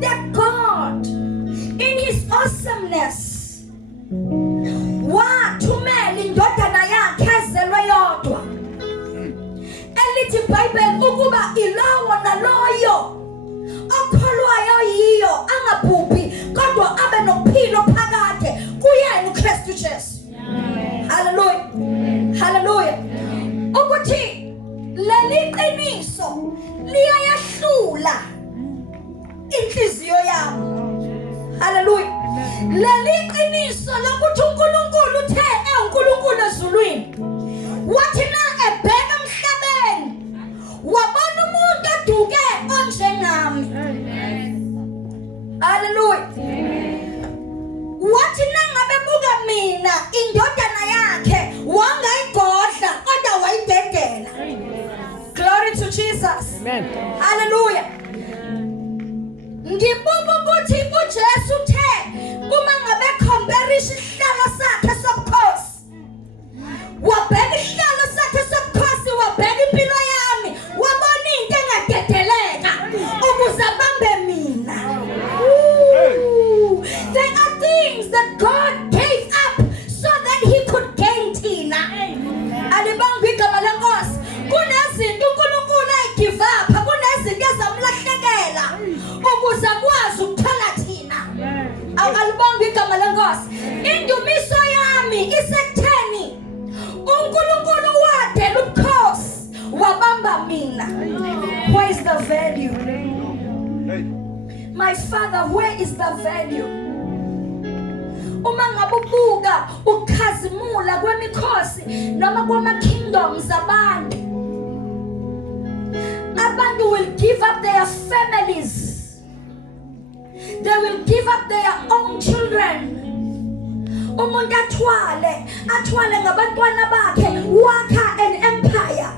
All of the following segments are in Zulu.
That God in his awesomeness wathumela indodana yakhe ezelwe yodwa elithi iBhayibheli ukuba ilowo naloyo okholwayo yiyo angabhubhi kodwa abe nophilo phakade kuyena uKristu Jesu. Hallelujah. Hallelujah. Ukuthi leli qiniso liyayahlula inhliziyo yami. Hallelujah. Leli qiniso lokuthi uNkulunkulu uthe uNkulunkulu ezulwini wathi na ebheka emhlabeni wabona umuntu oduke onjengami. Hallelujah. Wathi nangabe buka mina indodana yakhe wangayigodla kodwa wayidedela. Glory to Jesus. Amen. Hallelujah. Ngibuka ukuthi uJesu uthe uma ngabe compare isihlalo sakhe sobukhosi wabheka isihlalo sakhe sobukhosi wabheka impilo yami wabona into engadedeleka ukuze abambe mina. There are things that God gave up so that he could gain thina. Alibanga igama lenkosi. Kunezinto uNkulunkulu ayigive up, kunezinto ezamlahlekela ukuze akwazi ukuthola thina. Alibanga igama lenkosi. Indumiso yami isekutheni uNkulunkulu wadela ubukhosi wabamba mina. Where is the value? My Father, where is the value? Uma ngabubuka ukukhazimula kwemikhosi noma kwama kingdoms abantu will give up their families. They will give up their own children. Umuntu athwale ngabantwana bakhe wakha an empire.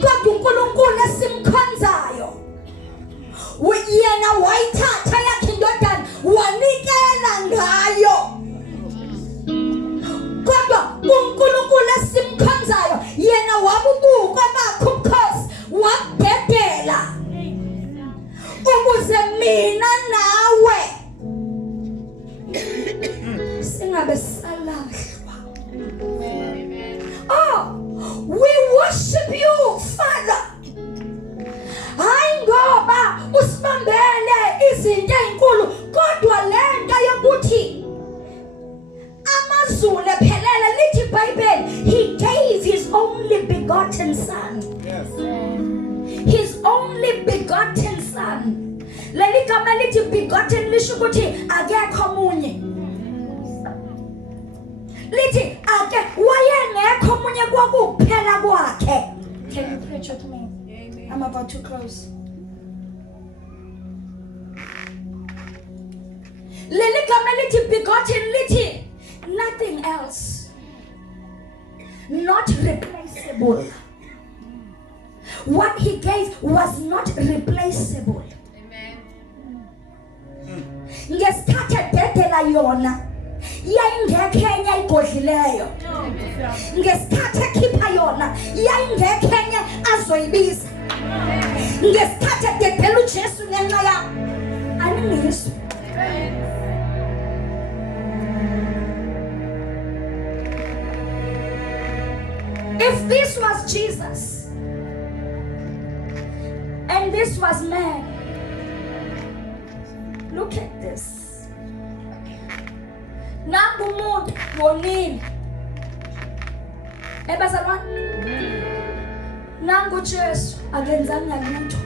Kodwa uNkulunkulu esimkhonzayo yena wayithatha yakhe indodana wanikela ngayo. Kodwa uNkulunkulu esimkhonzayo yena wabubuka bakhe ubukhosi wabhedela ukuze mina nawe singabe salahlwa. Oh, we worship you, Father. Hayi ngoba usibambele izinto ezinkulu kodwa lento yokuthi amazulu ephelele lithi iBhayibheli he gave his only begotten son. Yes. His only begotten son. Leli gama lithi begotten lisho ukuthi akekho omunye. Lithi wayengekho omunye kwakuphela kwakhe. Can you preach with me? I'm about to close. Leli gama lithi begotten lithi nothing else. Not replaceable. What he gave was not replaceable. Amen. Ngesikhathi ededela yona yayingekho enye ayigodlileyo. Ngesikhathi ekhipha yona yayingekho enye azoyibiza. Ngesikhathi ededela uJesu ngenxa yami aningizwe. If this was Jesus and And this was man. Look at this. Nangu umuntu wonile. Ebazalwane. Nangu Jesu akenzanga lutho.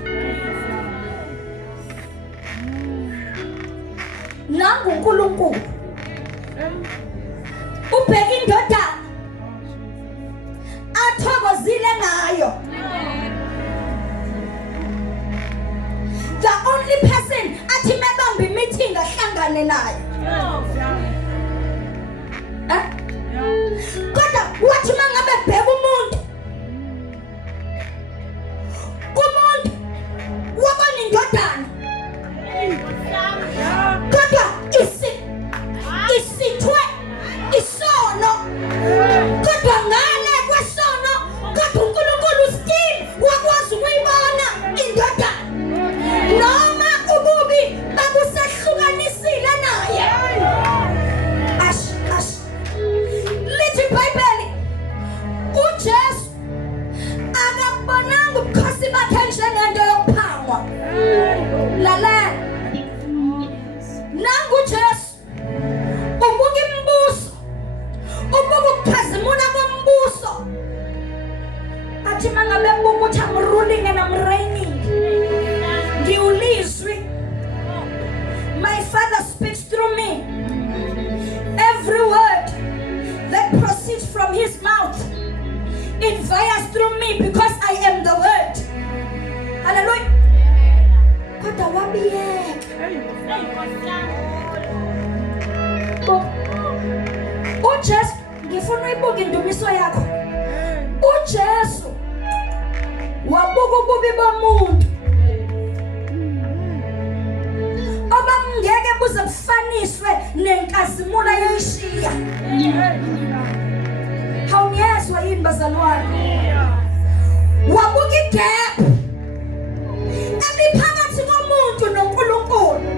Nangu uNkulunkulu. Ubheka indodana. Athokozile ngayo. The only person athi mebamba meeting ahlangane naye. Kodwa wathi mangabe bheka umuntu. Kumuntu wabona indodana. Kodwa isithwe isono. Kodwa ngale kwesono kodwa uNkulunkulu still wakwazi ukuyibona indodana. Noma ububi babusehlukanisile naye. Lithi iBhayibheli uJesu akabonanga ubukhosi bakhe njengento yokuphangwa. Lalela. Nangu Jesu ubuka imibuso. Ubuka ukukhazimula kombuso. Athi mangabe buka ukuthi I'm ruling and I'm reigning. My Father speaks through me. Every word that proceeds from his mouth, it fires through me because I am the word. Hallelujah. Kodwa wabiyeka. uJesu ngifuna uyibuke indumiso yakho. uJesu wabuka ububi bomuntu. Obamngeke buze bufaniswe nenkazimulo yeshiya. Hawuyezwa yini bazalwane? Wabuka igap ebiphakathi komuntu noNkulunkulu.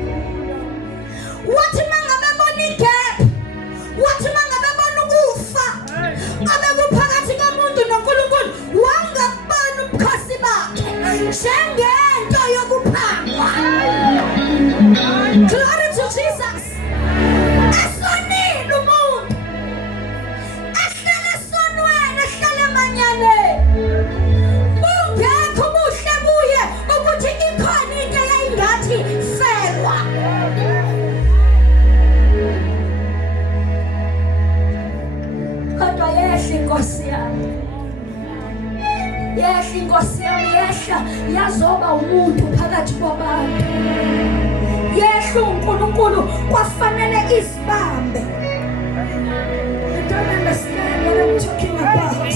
Wathi mangabe bona igap, wathi mangabe bona ukufa abekuphakathi komuntu noNkulunkulu, wangabona ubukhosi bakhe njengento yokuphangwa. Glory to Jesus. Esonile umuntu. Ehlele esonweni, ehlele emanyaneni. Bungekho ubuhle kuye ukuthi ikhona into eyayingathi felwa. Kodwa yehla inkosi yami. Yehla inkosi yami, yehla yazoba umuntu phakathi kwabantu. Yehla uNkulunkulu kwafanele isibambe. You don't understand what I'm talking about.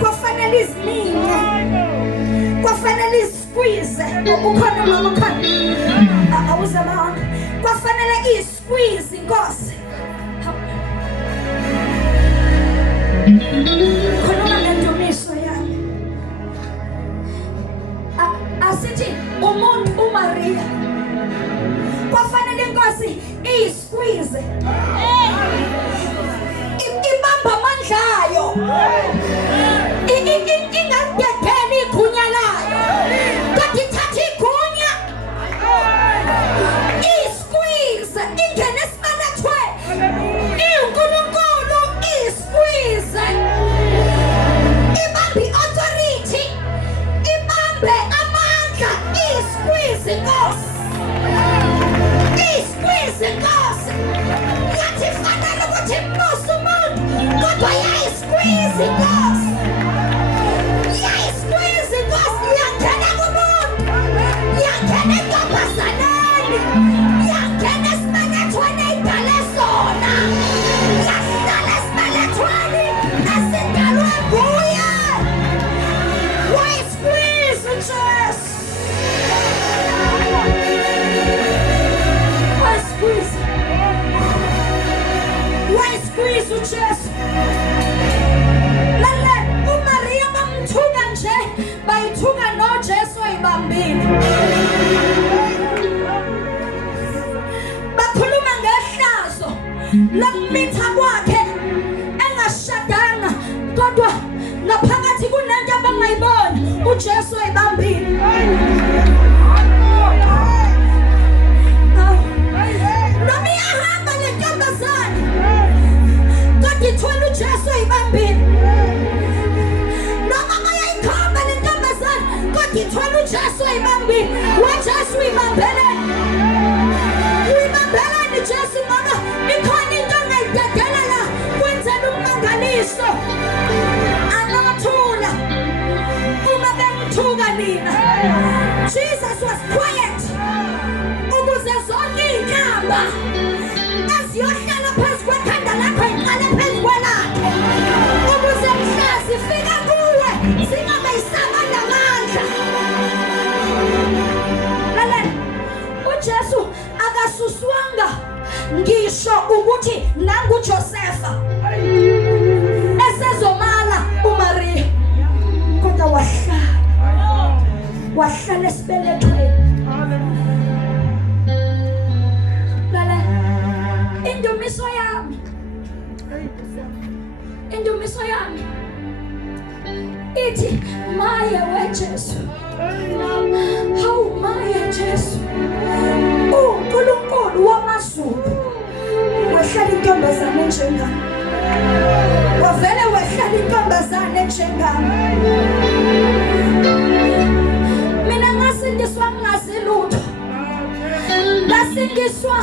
Kwafanele izininye. Kwafanele isqueeze. Ukhona mama ukhona. Awuzabanga. Kwafanele isqueeze inkosi. Khuluma ngendumiso yami. Asithi umuntu uMaria kwafanele inkosi isqueeze. Ibamba amandla ayo. Ingadedeli igunya layo. Kodwa ithatha igunya. Isqueeze ingene esibalethweni. uNkulunkulu isqueeze. Ibambe authority. Ibambe amandla. Isqueeze inkosi. Isqueeze inkosi. Yathi fanele ukuthi imbuso umuntu, kodwa yayisqueeze inkosi. Yayisqueeze inkosi, yangena kumuntu. Yangena entombazaneni. Yangena esibelethweni eyidale sona. Yahlala esibelethweni esindalwe nguye. Wayisqueeze uJesu. Wayisqueeze uJesu. Lalela, uMaria bamthuka nje, bayithuka noJesu ayibambile. Bakhuluma ngehlazo lokumitha kwakhe engashadanga, kodwa ngaphakathi kunento abangayiboni. uJesu ayibambile. Noma iyahamba le ntombazane kodwa ithwele uJesu ayibambile. Noma ayayikhomba le ntombazane kodwa ithwele uJesu ayibambile. UJesu uyibambele. Uyibambelani Jesu ngoba ikhona into ongayidedela la kwenzela ummangaliso. Anothula uma bengithuka nina. Jesus was quiet ukuze zonke inkamba eziyohlala phezu kwekhanda lakho iqale phezu kwelakhe ukuze mhla zifika kuwe zingabe yisaba namandla. Lalela, uJesu akasuswanga ngisho ukuthi nangu Josefa esezomala uMaria kodwa wahlala esibelethweni. Lalela, indumiso yami ithi maye weJesu. Hawu maye Jesu, uNkulunkulu wamazulu wehlala intombazane enjengami. Wavele wehlala intombazane enjengami. Mina ngasindiswa ngingazi lutho. Ngasindiswa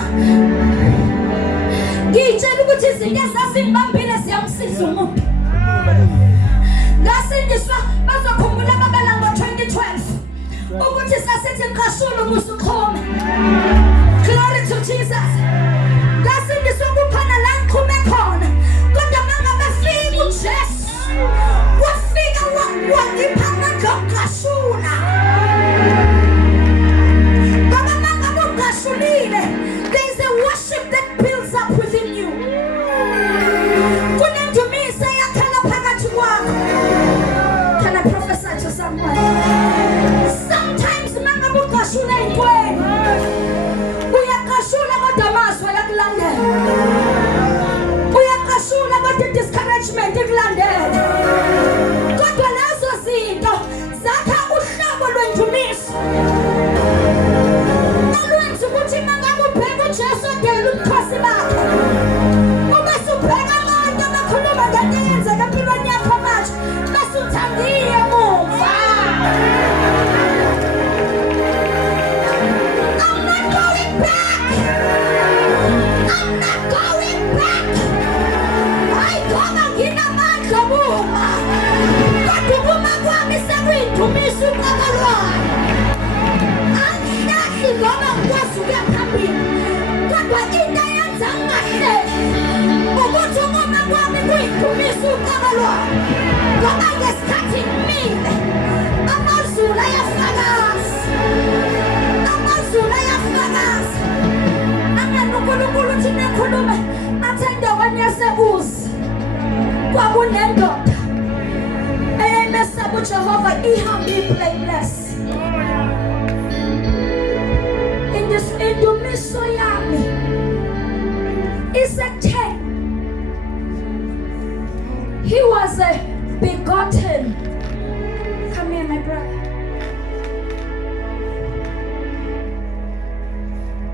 ngitshela ukuthi izinto ezazingibambile ziyamsiza umuntu. Ngasindiswa bazokhumbula babela ngo-2012 ukuthi sasithi qashula umusukhome. Glory to Jesus. Ngasindiswa kukhona la ngiqhume khona kodwa mangabe fika uJesu wafika wangipha amandla okuqashula. Ngoba mangabe uqashulile, there is a worship that builds up within you. Kunendumiso eyakhela phakathi kwakho. Can I prophesy to someone? Sometimes mangabe uqashula entweni uyaqashula kodwa amazwi ayakulandela. Uyaqashula kodwa discouragement ikulandela. Kodwa lezo zinto zakha uhlobo lwendumiso olwenza ukuthi mangabe ubheka uJesu odela ubukhosi bakhe ube subheka abantu abakhuluma ngento eyenzeka empilweni yakho manje bese uthandiye muva. I'm not going back. Hayi ngoba nginamandla buma kodwa ubuma kwami sekuyindumisa uqabalwayo. Angihlahli ngoba ngikwazi ukuya phambili kodwa into eyenza ngingahlehli ukuthi ubuma kwami kuyindumisa uqabalwayo. Ngoba ngesikhathi ngimile amazulu ayafakaza. Amazulu ayafakaza. uNkulunkulu uthi nekhulume athi endaweni yaseUzi kwakunendoda eyayimesaba uJehova ihambe i-blameless. Indumiso yami isekutheni he was a begotten. Come here my brother.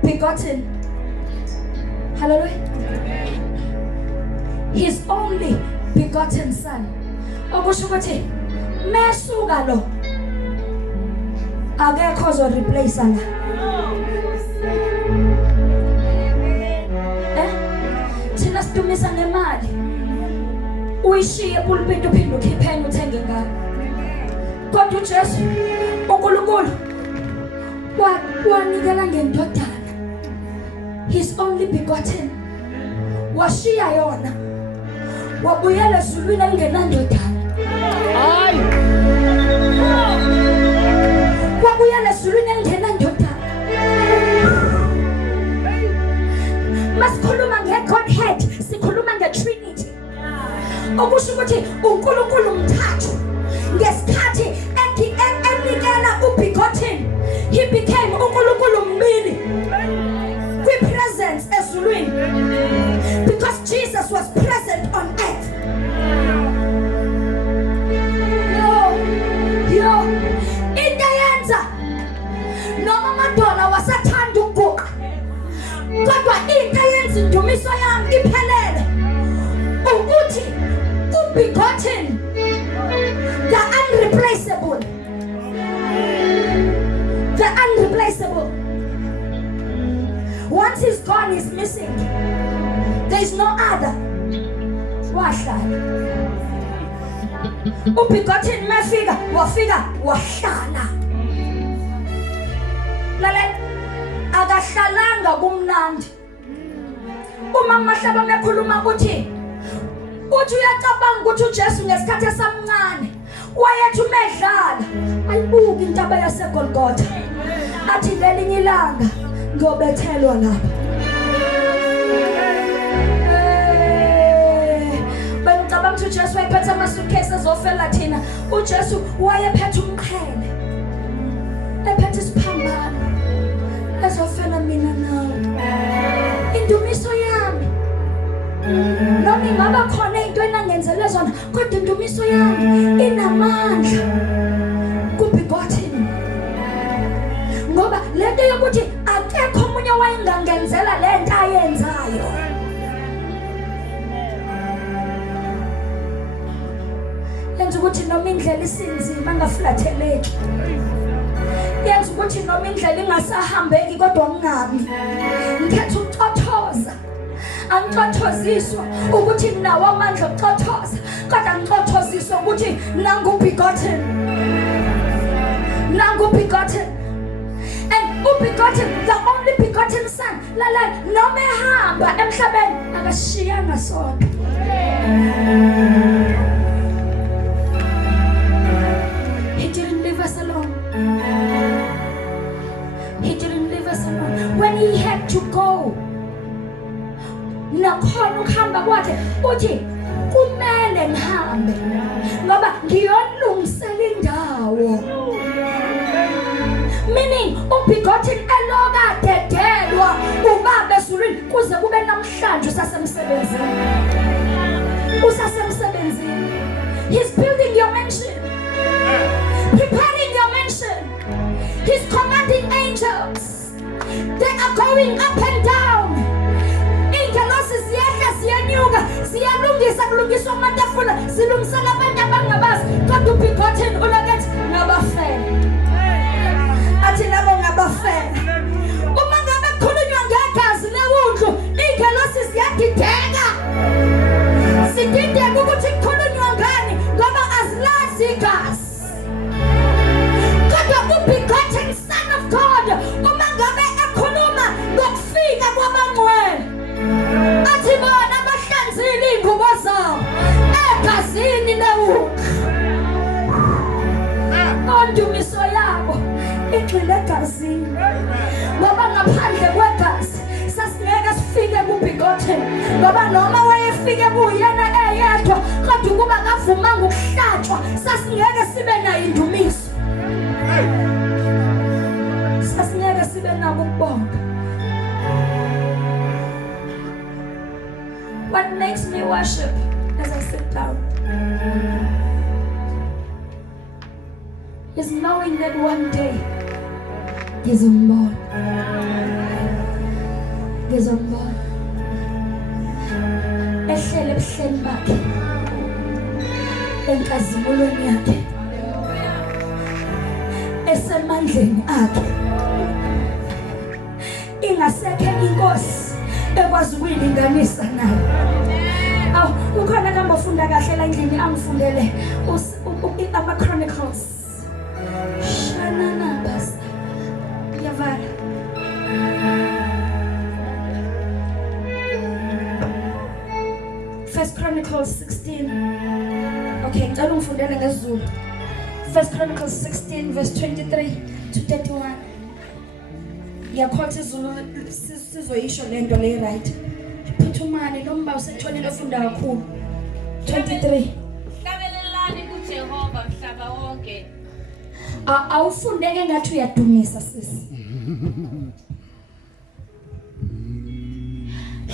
Begotten. Hallelujah. His only begotten son. Okusho ukuthi mesuka lo akekho ozo replace la. Thina sidumisa ngemali. Uyishiye pulpit uphinde ukhipheni uthenge ngayo. Kodwa uJesu uNkulunkulu wanikela ngendodana. His only begotten. Washiya yona. Wabuyela ezulwini engenandodana. Hayi. Wabuyela ezulwini engenandodana. Masikhuluma nge-Godhead, sikhuluma nge-Trinity. Okusho ukuthi uNkulunkulu mthathu ngesikhathi enikela ubegotten, he became uNkulunkulu mbili. Presence ezulwini because Jesus was present on earth. noma amadola wasathanda ukuguqa kodwa into eyenza indumiso yami iphelele ukuthi ubegotten, the unreplaceable, the unreplaceable. Once he's gone, he's missing. There is no other. Wahlala ubegotten mafika wafika wahlala. Lalela akahlalanga kumnandi. Uma Mahlaba mekhuluma ukuthi uyacabanga ukuthi uJesu ngesikhathi esamncane wayethi umedlala ayibuka intaba yaseGolgotha athi lelinye ilanga ngiyobethelwa lapha. Bengicabanga ukuthi uJesu wayephethe amasuitcase azofela thina. uJesu wayephethe umqhele, ephethe isiphambano ezofela mina nawe. Indumiso yami noma ingaba khona into enangenzele zona kodwa indumiso yami inamandla kubegotten, ngoba lento yokuthi akekho omunye wayengangenzela lento ayenzayo. Yenza ukuthi noma indlela isinzima ngaflatheleki, yenza ukuthi noma indlela ingasahambeki kodwa ngingabi, ngikhetha ukucothoza. Angicothoziswa ukuthi nawo amandla okucothoza kodwa ngicothoziswa ukuthi nangubegotten, nangubegotten. And ubegotten, the only begotten son, lala noma ehamba emhlabeni akashiyanga sonke. He didn't leave us alone. He didn't leave us alone. When he had to go, nakhona ukuhamba kwakhe uthi kumele ngihambe ngoba ngiyolungisela indawo. Meaning ubegotten eloka dedelwa ubaba ezulwini kuze kube namhlanje usasemsebenzini. Usasemsebenzini. He's building your mansion, preparing your mansion. He's commanding angels. They are going up and down. Ingelosi ziyehla ziyenyuka ziyalungisa kulungiswa amatafula zilungisela abantu abangabazi kodwa ubegotten unakethi ngabafela. Athi labo ngabafela. Uma ngabe kukhulunywa ngegazi lewundlu ingelosi ziyadideka. Sidideka ukuthi kukhulunywa ngani ngoba azilazi igazi. Kodwa ubegotten son of God uma ngabe ekhuluma ngokufika kwabangcwele athi bona bahlanzile ingubo zabo egazini lewundlu. Indumiso yabo igxile egazini ngoba ngaphandle kwegazi sasingeke sifike kubegotten ngoba noma wayefike kuyena eyedwa kodwa ukuba kavumanga ukuhlatshwa sasingeke sibe nayo indumiso. Sasingeke sibe nako ukubonga. What makes me worship as I sit down is knowing that one day there's a more. There's a more. Ehlele ebuhleni bakhe, enkazimulweni yakhe, esemandleni akhe. Ingasekho inkosi ekwazi ukuyilinganisa naye. Aw ukhona kambofunda kahle la endlini angifundele ama Chronicles. Shanana bas. Yavala. First Chronicles 16. Okay, ngicela ungifundele ngesiZulu. First Chronicles 16 verse 23 to 31. Ngiyakholwa isiZulu sizoyisho lento le right. Phuthumani nomba usetholile ofunda kakhulu. 23. Hlabelelani kuJehova mhlaba wonke. Awufundeke ngathi uyadumisa sisi.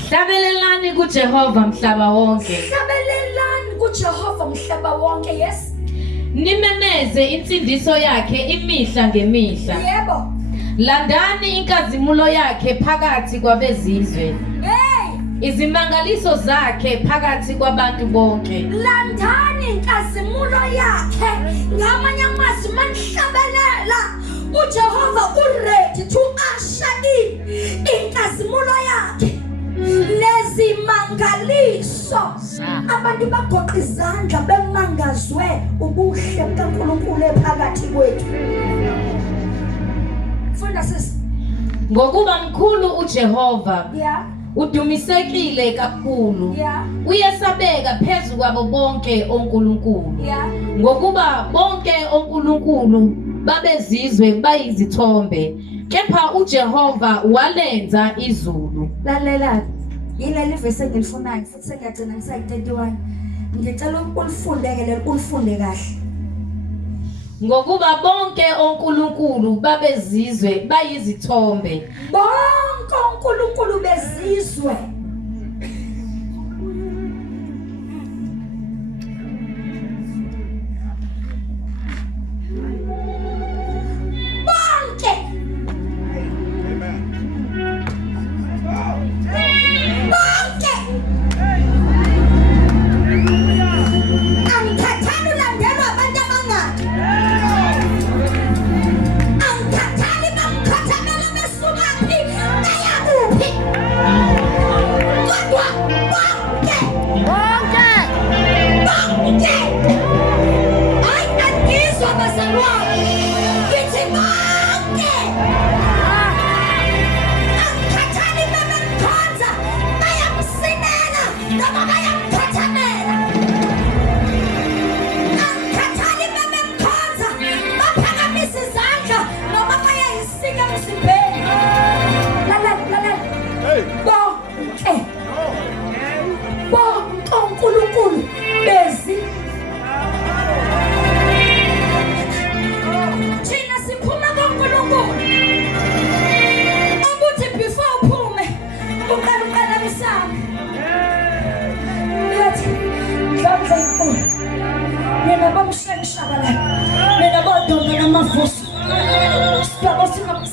Hlabelelani kuJehova mhlaba wonke. Hlabelelani kuJehova mhlaba wonke. Yes. Nimemeze insindiso yakhe imihla ngemihla. Yebo. Landani inkazimulo yakhe phakathi kwabezizwe. Hey, Izimangaliso zakhe phakathi kwabantu bonke. landani inkazimulo yakhe. Ngamanye amazwi manihlabelela uJehova uready to usher in inkazimulo yakhe nezimangaliso. Abantu bagoqa izandla bemangazwe ubuhle bukaNkulunkulu ephakathi kwethu. Funda sisi. Ngokuba mkhulu uJehova, Yeah. udumisekile kakhulu. Yeah. Uyesabeka phezu kwabo bonke onkulunkulu. Yeah. Ngokuba bonke onkulunkulu babezizwe bayizithombe, kepha uJehova walenza izulu. Lalela. Yileli verse engilifunayo futhi sengiyagcina ngisayithetiwana. Ngicela ulifundeke leli ulifunde kahle. Ngokuba bonke onkulunkulu babezizwe bayizithombe, Bonke onkulunkulu bezizwe bonke bonke angithathani ulandelwa abantu abangaki angithathani bamkhathamela besukaphi bayakuphi kodwa bonke hayi angizwa bazalwane ngithi bonke angithathani bememkhonza bayamsinela noma bayamkhathamela angithathani bememkhonza baphakamisa izandla noma bayayisika emzimbeni. Lalela bonke bonke onkulunkulu bezi thina siphuma konkulunkulu ukuthi before uphume uqala misana yathi mdlondla inkulu mina bamshengishabala mina bodonga namavuso sibaba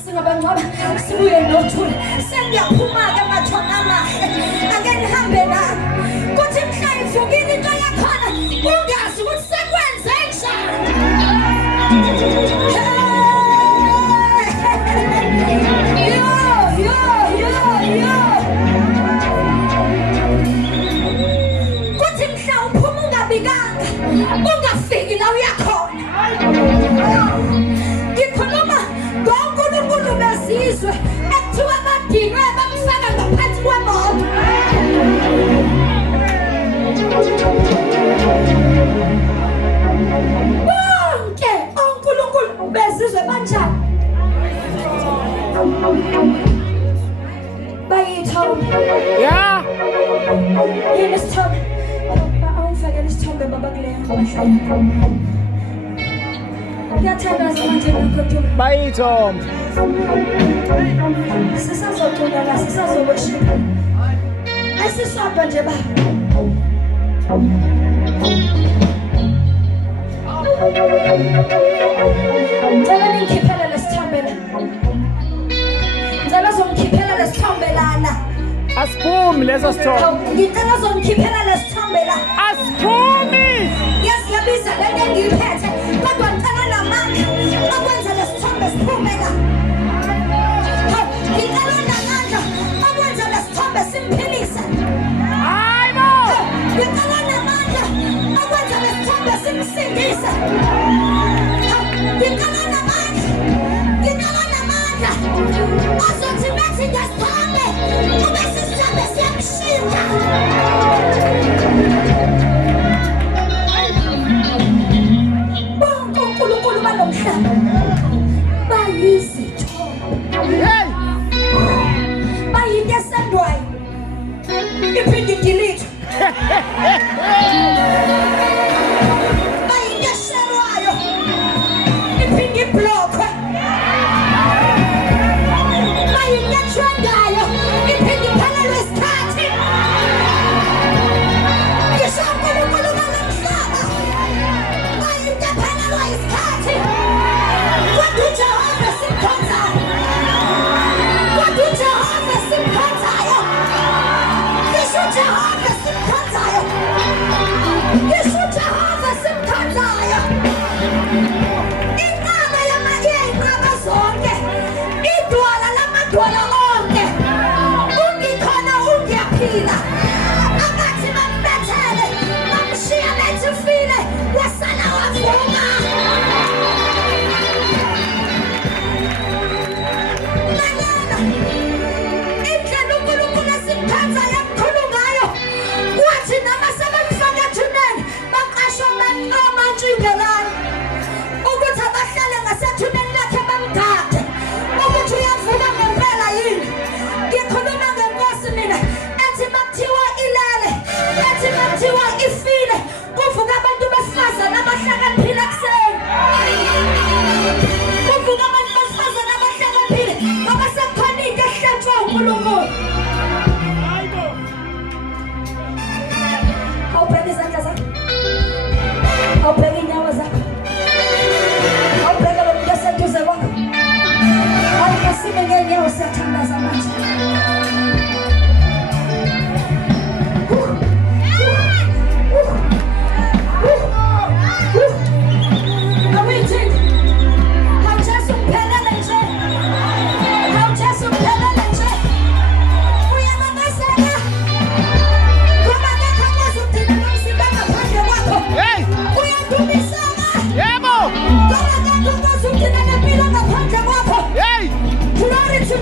singabangcwaba sibuye nothula sengiyaphuma-ke amathona amahle ake nihambe nami kuthi mhla ivukile into yakhona ungazi ukuthi sekwenze njani. Kuthi mhla uphuma ungabikanga ungafiki la uyakhona. Ngikhuluma ngonkulunkulu bezizwe ekuthiwa badinwe bamfaka ngaphansi kwemoto. Bonke onkulunkulu bezizwe banjani? Bayithombe. Yeah. Yini isithombe? Awungifakele isithombe baba kuleyo. Ngiyathandaza manje ngakhothula. Bayithombe. Sisazocula la sisazoworship. Asisodwa nje ba. Ngicela ningikhiphele lesithombe la. Ngicela uzongikhiphela lesithombe lana. Asiphumi leso sithombe. Ngicela uzongikhiphela lesithombe la. Asiphumi. Yabiza lento engiyiphethe kodwa ngicela namandla okwenza lesithombe siphume la. Ngicela namandla okwenza lesithombe simphilise. Hayi bo. Ngicela namandla okwenza lesithombe simsindise. Ngicela namandla azothi methi ngesithombe kube sisithombe siyamshinda. Bonke uNkulunkulu balomhlaba bayizithombe. Hey. Bayinto esendwayo iphinde idilithe. Bayinto esherwayo iphinde iblokhwe. Bayinto ethrendayo iphinde indlela uNkulunkulu asiphatha yamkhulu ngayo wathi nama sebemfaka ethuneni baqashwa amantshibelani ukuthi abahlale ngasethuneni lakhe bamgade ukuthi uyavuka ngempela yini. Ngikhuluma ngenkosi mina ethi bakuthiwa ilele, ethi bakuthiwa ifile, kuvuka abantu besifazane abahlakaniphile ekuseni. Kuvuka abantu besifazane abahlakaniphile ngoba sekukhona into ehlatshwa uNkulunkulu. Awubheka izandla zakho, awubheka inyawo zakho, awubheka lo muntu oseduze kwakho. Awukasime ngenyawo, siyathandaza manje.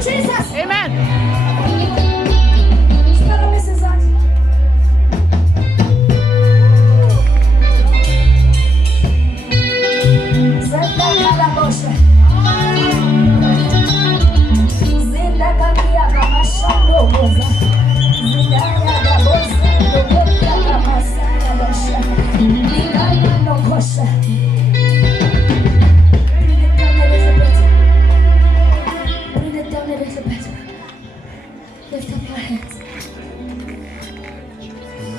Jesus. Amen. Spell Mrs. Zaki. Zenda kalabosha. Zenda kakia kama shando boza. Zenda ya gabosa, dogoya kama sana bosha. Nikaya no kosha. Lift up your hands.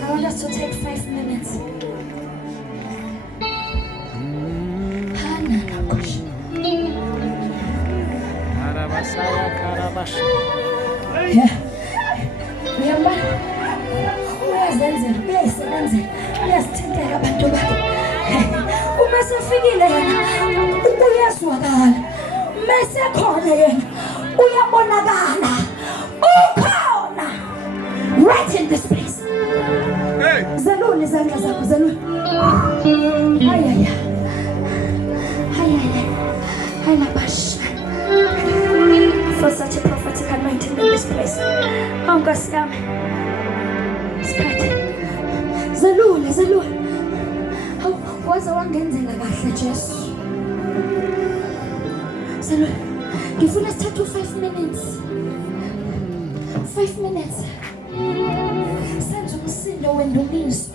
I want us to take 5 minutes. Yeah. Uyasithintela abantu bakhe. Uma sefikile yena uyazwakala. Mase khona yena uyabonakala. Ukhona right in this place. Hey. Zeluni izandla zakho, zeluni. Ayaya. Ayaya. Ayabasha. For such a prophetic anointing in this place. Nkosi yami. Siphathe. Zeluni, zeluni. Waza wangenzela kahle Jesu. Zeluni. Ngifuna sithathe 5 minutes. 5 minutes. Senze umsindo wendumiso.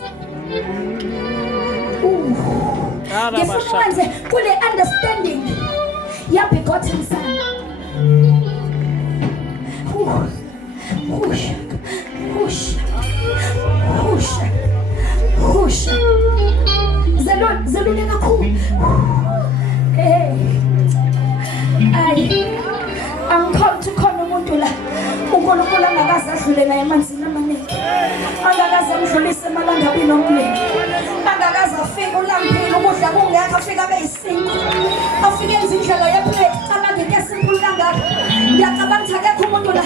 Ngifuna wenze kule understanding ya begotten son. Hush. Hush. Hush. Hush. Zeluni kakhulu. Hey. Ay. Angikholwa khona umuntu la uNkulunkulu angakaze adlule naye emanzini amaningi, angakaze amdlulise emalangabini omlilo, angakaze afike ulambile ukudla kungekho, afike abe5 afike enze indlela yeplate cabanga into esimple kangaka. Ngiyacabanga akekho umuntu la